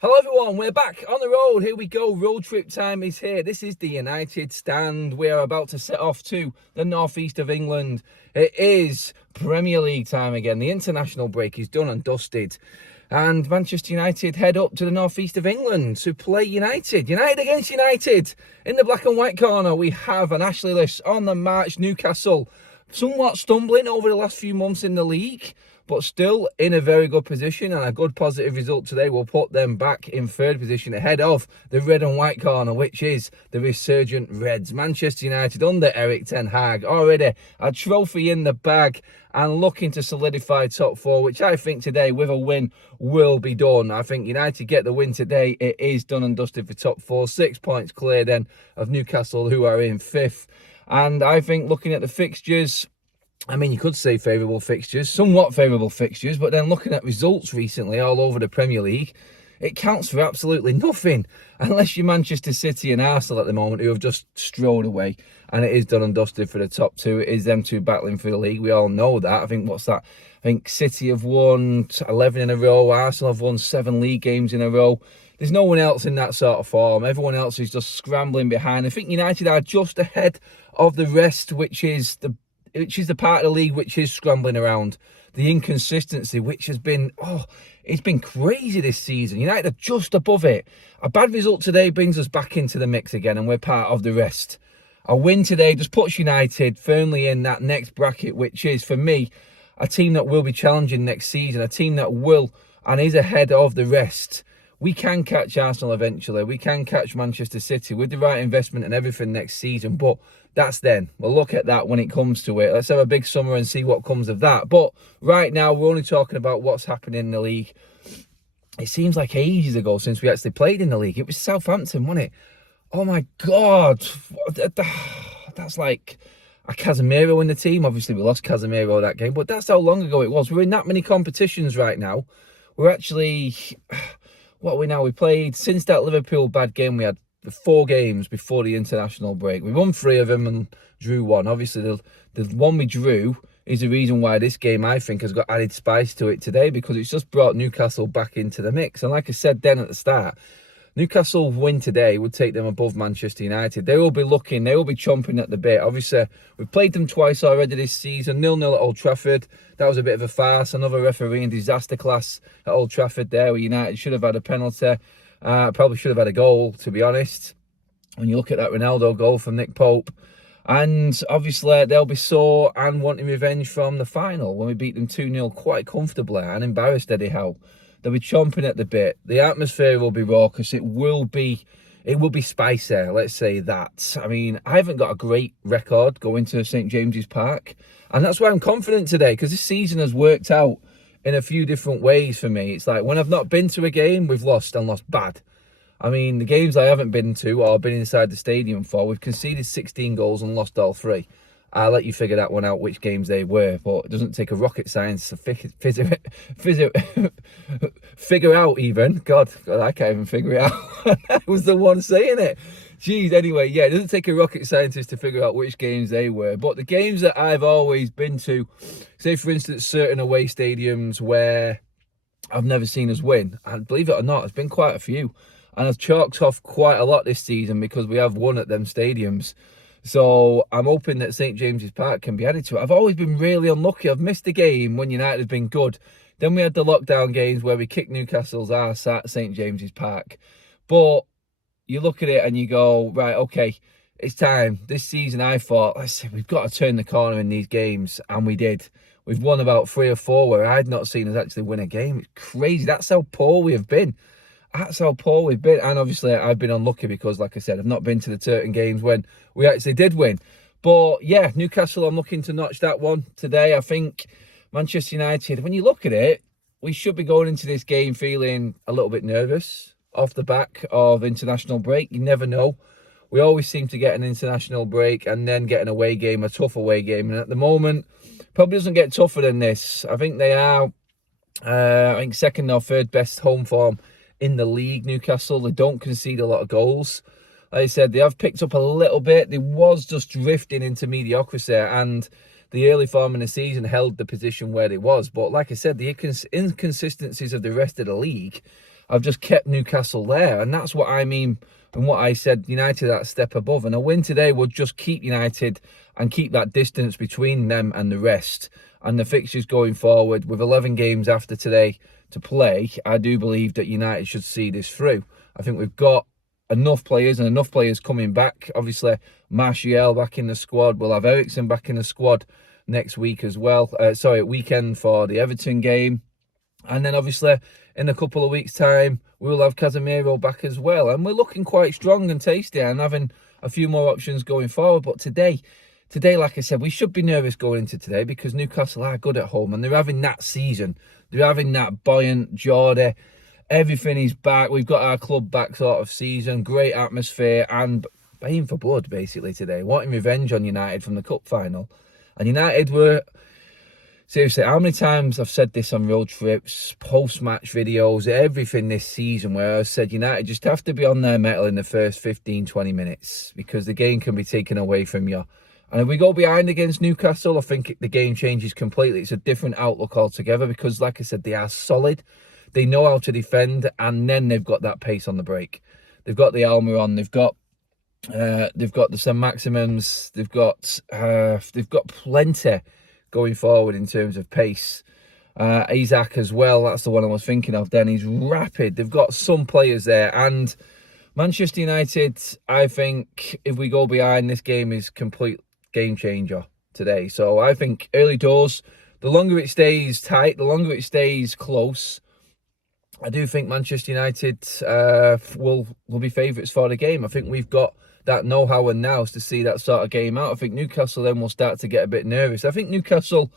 Hello everyone, we're back on the road. Here we go, road trip time is here. This is the United stand. We are about to set off to the northeast of England. It is Premier League time again. The international break is done and dusted. And Manchester United head up to the northeast of England to play United. United against United. In the black and white corner, we have an Ashley list on the march. Newcastle, somewhat stumbling over the last few months in the league, but still in a very good position, and a good positive result today will put them back in third position ahead of the red and white corner, which is the resurgent Reds. Manchester United under Erik ten Hag, already a trophy in the bag and looking to solidify top four, which I think today with a win will be done. I think United get the win today. It is done and dusted for top four. 6 points clear then of Newcastle, who are in fifth. And I think looking at the fixtures, I mean, you could say favourable fixtures, somewhat favourable fixtures, but then looking at results recently all over the Premier League, it counts for absolutely nothing, unless you're Manchester City and Arsenal at the moment, who have just strode away, and it is done and dusted for the top two. It is them two battling for the league. We all know that. I think City have won 11 in a row, Arsenal have won 7 league games in a row. There's no one else in that sort of form. Everyone else is just scrambling behind. I think United are just ahead of the rest, which is the part of the league which is scrambling around. The inconsistency, which has been, it's been crazy this season. United are just above it. A bad result today brings us back into the mix again, and we're part of the rest. A win today just puts United firmly in that next bracket, which is, for me, a team that will be challenging next season, a team that will and is ahead of the rest. We can catch Arsenal eventually. We can catch Manchester City with the right investment and everything next season. But that's then. We'll look at that when it comes to it. Let's have a big summer and see what comes of that. But right now, we're only talking about what's happening in the league. It seems like ages ago since we actually played in the league. It was Southampton, wasn't it? Oh my God. That's like a Casemiro in the team. Obviously, we lost Casemiro that game. But that's how long ago it was. We're in that many competitions right now. We're actually... What are we now? We played, since that Liverpool bad game, we had 4 games before the international break. We won 3 of them and drew 1. Obviously, the one we drew is the reason why this game, I think, has got added spice to it today, because it's just brought Newcastle back into the mix. And like I said then at the start, Newcastle win today would take them above Manchester United. They will be chomping at the bit. Obviously, we've played them twice already this season. 0-0 at Old Trafford. That was a bit of a farce. Another refereeing disaster class at Old Trafford there, where United should have had a penalty. Probably should have had a goal, to be honest, when you look at that Ronaldo goal from Nick Pope. And obviously, they'll be sore and wanting revenge from the final when we beat them 2-0 quite comfortably and embarrassed Eddie Howe. They'll be chomping at the bit. The atmosphere will be raucous. It will be spicy, let's say that. I mean, I haven't got a great record going to St James's Park, and that's why I'm confident today, because this season has worked out in a few different ways for me. It's like when I've not been to a game, we've lost and lost bad. I mean, the games I haven't been to or been inside the stadium for, we've conceded 16 goals and lost all 3. I'll let you figure that one out, which games they were, but it doesn't take a rocket science to figure out even. God, I can't even figure it out. I was the one saying it. Jeez, anyway, yeah, it doesn't take a rocket scientist to figure out which games they were. But the games that I've always been to, say, for instance, certain away stadiums where I've never seen us win, and believe it or not, it's been quite a few. And I've chalked off quite a lot this season because we have won at them stadiums. So I'm hoping that St James's Park can be added to it. I've always been really unlucky. I've missed a game when United have been good. Then we had the lockdown games where we kicked Newcastle's arse at St James's Park. But you look at it and you go, right, okay, it's time. This season I thought, we've got to turn the corner in these games. And we did. We've won about 3 or 4 where I'd not seen us actually win a game. It's crazy. That's how poor we have been. That's how poor we've been. And obviously, I've been unlucky because, like I said, I've not been to the certain games when we actually did win. But, yeah, Newcastle, I'm looking to notch that one today. I think Manchester United, when you look at it, we should be going into this game feeling a little bit nervous off the back of international break. You never know. We always seem to get an international break and then get an away game, a tough away game. And at the moment, probably doesn't get tougher than this. I think they are, second or third best home form in the league, Newcastle. They don't concede a lot of goals. Like I said, they have picked up a little bit. They was just drifting into mediocrity, and the early form in the season held the position where it was. But like I said, the inconsistencies of the rest of the league I've just kept Newcastle there. And that's what I mean and what I said, United that step above. And a win today would just keep United and keep that distance between them and the rest. And the fixtures going forward, with 11 games after today to play, I do believe that United should see this through. I think we've got enough players and enough players coming back. Obviously, Martial back in the squad. We'll have Eriksen back in the squad next week as well. Weekend for the Everton game. And then obviously in a couple of weeks' time, we'll have Casemiro back as well. And we're looking quite strong and tasty and having a few more options going forward. But today, like I said, we should be nervous going into today because Newcastle are good at home and they're having that season. They're having that buoyant Geordie. Everything is back. We've got our club back sort of season. Great atmosphere and baying for blood basically today. Wanting revenge on United from the cup final. And United were... Seriously, how many times I've said this on road trips, post-match videos, everything this season where I've said United just have to be on their mettle in the first 15, 20 minutes because the game can be taken away from you. And if we go behind against Newcastle, I think the game changes completely. It's a different outlook altogether because, like I said, they are solid. They know how to defend, and then they've got that pace on the break. They've got the Almiron, they've got the St. Maximums, they've got plenty going forward in terms of pace. Isaac as well, that's the one I was thinking of then. He's rapid. They've got some players there. And Manchester United, I think if we go behind, this game is complete game changer today. So I think early doors, the longer it stays tight, the longer it stays close, I do think Manchester United will be favourites for the game. I think we've got that know-how and nous to see that sort of game out. I think Newcastle then will start to get a bit nervous. I think Newcastle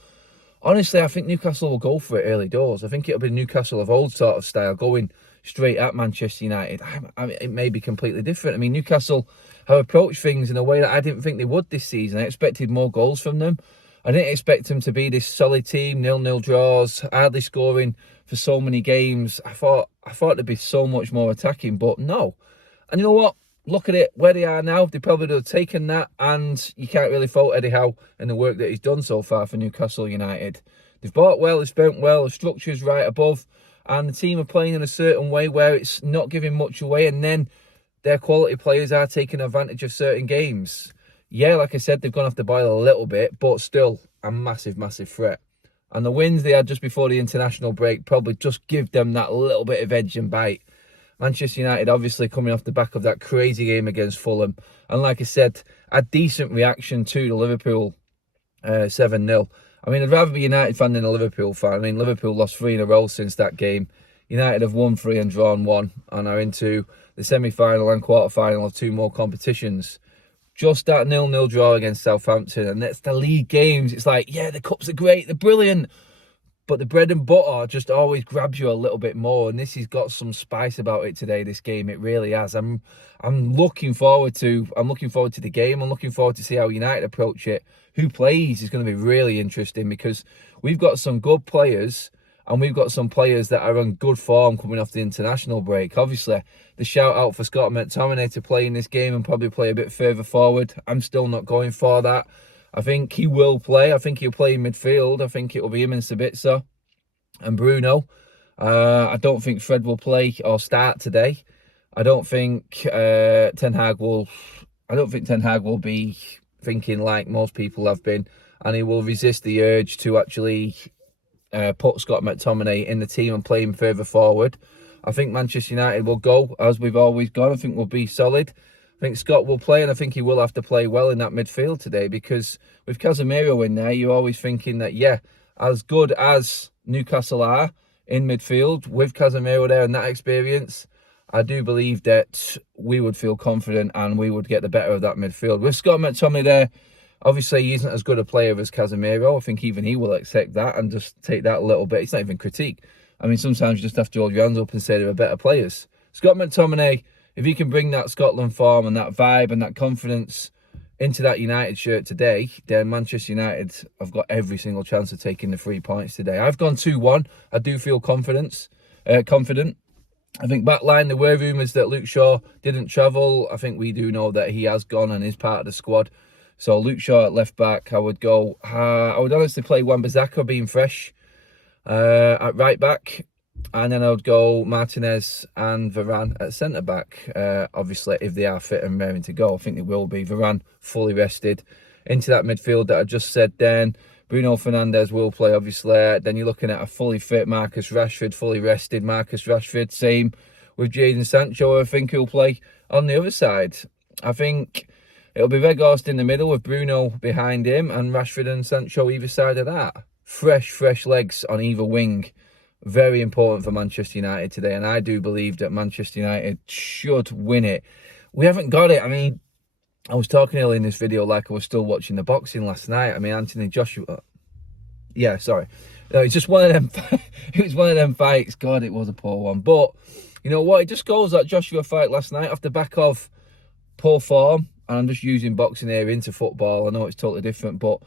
will go for it early doors. I think it'll be Newcastle of old sort of style, going straight at Manchester United. I mean, it may be completely different. I mean, Newcastle have approached things in a way that I didn't think they would this season. I expected more goals from them. I didn't expect them to be this solid team, 0-0 draws, hardly scoring for so many games. I thought there'd be so much more attacking, but no. And you know what? Look at it, where they are now. They probably would have taken that, and you can't really fault Eddie Howe in the work that he's done so far for Newcastle United. They've bought well, they've spent well, the structure's right above, and the team are playing in a certain way where it's not giving much away, and then their quality players are taking advantage of certain games. Yeah, like I said, they've gone off the boil a little bit, but still a massive, massive threat. And the wins they had just before the international break probably just give them that little bit of edge and bite. Manchester United obviously coming off the back of that crazy game against Fulham. And like I said, a decent reaction to the Liverpool 7-0. I mean, I'd rather be a United fan than a Liverpool fan. I mean, Liverpool lost 3 in a row since that game. United have won 3 and drawn 1 and are into the semi-final and quarter-final of 2 more competitions. Just that 0-0 draw against Southampton, and that's the league games. It's like, yeah, the cups are great, they're brilliant, but the bread and butter just always grabs you a little bit more, and this has got some spice about it today, this game. It really has. I'm looking forward to the game. I'm looking forward to see how United approach it. Who plays is going to be really interesting because we've got some good players, and we've got some players that are on good form coming off the international break. Obviously, the shout out for Scott McTominay to play in this game and probably play a bit further forward. I'm still not going for that. I think he will play. I think he'll play in midfield. I think it will be him and Sabitzer and Bruno. I don't think Fred will play or start today. I don't think Ten Hag will be thinking like most people have been, and he will resist the urge to actually put Scott McTominay in the team and play him further forward. I think Manchester United will go as we've always gone. I think we'll be solid. I think Scott will play, and I think he will have to play well in that midfield today, because with Casemiro in there, you're always thinking that, yeah, as good as Newcastle are in midfield, with Casemiro there and that experience, I do believe that we would feel confident and we would get the better of that midfield. With Scott McTominay there, obviously he isn't as good a player as Casemiro. I think even he will accept that and just take that a little bit. It's not even critique. I mean, sometimes you just have to hold your hands up and say there are better players. Scott McTominay, if he can bring that Scotland form and that vibe and that confidence into that United shirt today, then Manchester United have got every single chance of taking the 3 points today. I've gone 2-1. I do feel confident. I think backline, there were rumours that Luke Shaw didn't travel. I think we do know that he has gone and is part of the squad. So Luke Shaw at left back, I would honestly play Wan-Bissaka being fresh. At right back, And then I would go Martinez and Varane at centre-back. Obviously, if they are fit and raring to go, I think they will be. Varane fully rested. Into that midfield that I just said then. Bruno Fernandes will play, obviously. Then you're looking at a fully fit Marcus Rashford, fully rested Marcus Rashford. Same with Jadon Sancho, I think he'll play on the other side. I think it'll be Weghorst in the middle with Bruno behind him and Rashford and Sancho either side of that. Fresh legs on either wing. Very important for Manchester United today, and I do believe that Manchester United should win it. We haven't got it. I mean, I was talking earlier in this video like I was still watching the boxing last night. I mean, Anthony Joshua... Yeah, sorry. No, it's just one of them... It was one of them fights. God, it was a poor one. But, you know what? It just goes, that Joshua fight last night, off the back of poor form. And I'm just using boxing here into football. I know it's totally different, but...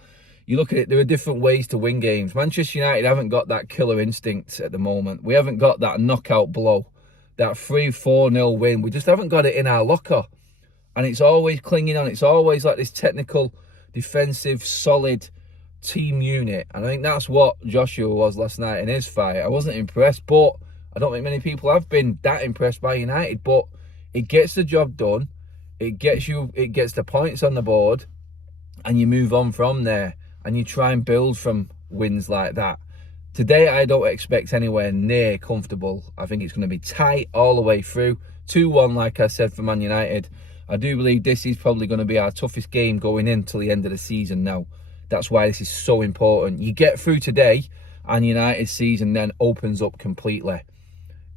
You look at it, there are different ways to win games. Manchester United haven't got that killer instinct at the moment. We haven't got that knockout blow, that 3-4-0 win. We just haven't got it in our locker. And it's always clinging on. It's always like this technical, defensive, solid team unit. And I think that's what Joshua was last night in his fight. I wasn't impressed, but I don't think many people have been that impressed by United. But it gets the job done. It gets the points on the board. And you move on from there. And you try and build from wins like that. Today, I don't expect anywhere near comfortable. I think it's going to be tight all the way through. 2-1, like I said, for Man United. I do believe this is probably going to be our toughest game going into the end of the season now. That's why this is so important. You get through today, and United's season then opens up completely.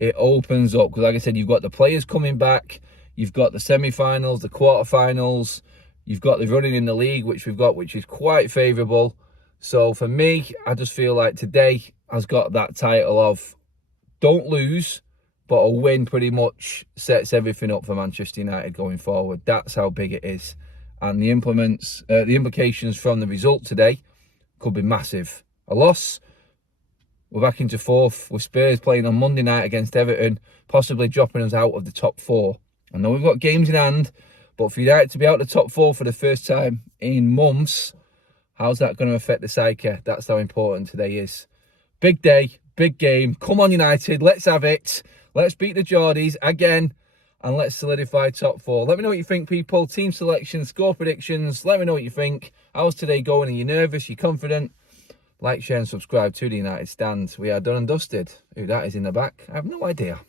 It opens up, because like I said, you've got the players coming back. You've got the semi-finals, the quarter-finals. You've got the running in the league, which we've got, which is quite favourable. So for me, I just feel like today has got that title of don't lose, but a win pretty much sets everything up for Manchester United going forward. That's how big it is. And the implications from the result today could be massive. A loss, we're back into fourth, with Spurs playing on Monday night against Everton, possibly dropping us out of the top four. I know we've got games in hand, but for United to be out of the top four for the first time in months, how's that going to affect the psyche? That's how important today is. Big day, big game. Come on, United. Let's have it. Let's beat the Geordies again. And let's solidify top four. Let me know what you think, people. Team selection, score predictions. Let me know what you think. How's today going? Are you nervous? Are you confident? Like, share and subscribe to the United Stand. We are done and dusted. Who that is in the back, I have no idea.